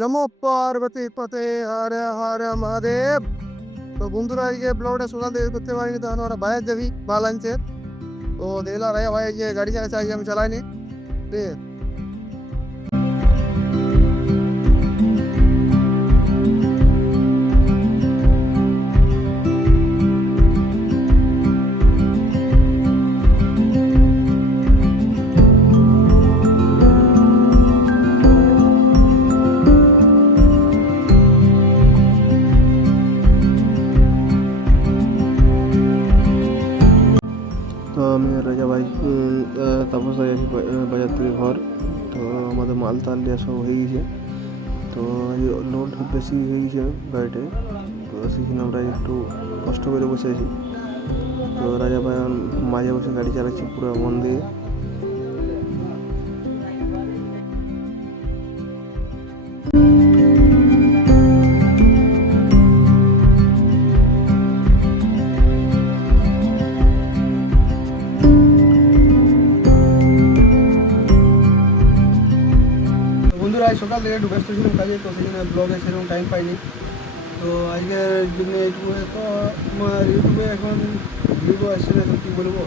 নমো পার্বতী পতে হর হর মহাদেব। তো বন্ধুরা আজকে ব্লগটা সকাল থেকে করতে পারিনি, তখন ওরা বাইরে যাবি মাল আনছে। তো দেখলাম রাজা ভাই যে গাড়ি চালাচ্ছে, আজকে আমি চালাইনি। ঠিক আছে? তো আমি আর রাজা ভাই তাপস ভাই আছি বাজার থেকে ঘর। তো আমাদের মাল তাল দেওয়া সব হয়ে গেছে। তো লোড বেশি হয়ে গেছে গাড়িতে। তো সেখানে আমরা একটু কষ্ট করে বসে আছি। তো রাজা ভাই মাঝে বসে গাড়ি চালাচ্ছে পুরো মন দিয়ে। বন্ধুরা আজ সকাল থেকে একটু ব্যস্ত ছিলাম কাজে, তো সেখানে ব্লগে সেরকম টাইম পাইনি। তো আজকের দিনে এইটুকু। তো আমার ইউটিউবে এখন ভিডিও আসছে না, তো কী বলবো।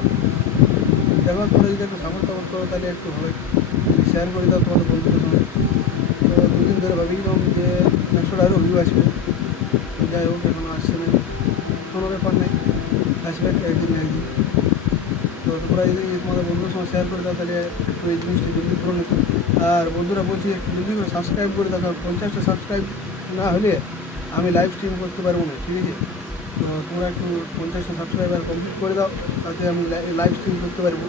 ব্যবহার করে যদি একটু সাপোর্ট টাপোর্ট করো তাহলে একটু হবে। শেয়ার করে দাও তোমাদের বন্ধুদের সঙ্গে। তো দুদিন ধরে ভাবিলাম যে 100টারও ভিউ আসবে। তো যাই হোক, এখনও আসছে না। কোনো ব্যাপার নেই, আসবে একদিন না একদিন। তো তোমরা যদি তোমাদের বন্ধুদের সঙ্গে শেয়ার করে দাও তাহলে একটু এই জিনিসটা জলদি করে নিত। আর বন্ধুরা বলছি একটু জলদি করে সাবস্ক্রাইব করে দাও, কারণ 50টা সাবস্ক্রাইব না হলে আমি লাইভ স্ট্রিম করতে পারবো না, ঠিক আছে? তো তোমরা একটু 50টা সাবস্ক্রাইবার কমপ্লিট করে দাও, তাতে আমি লাইভ স্ট্রিম করতে পারবো।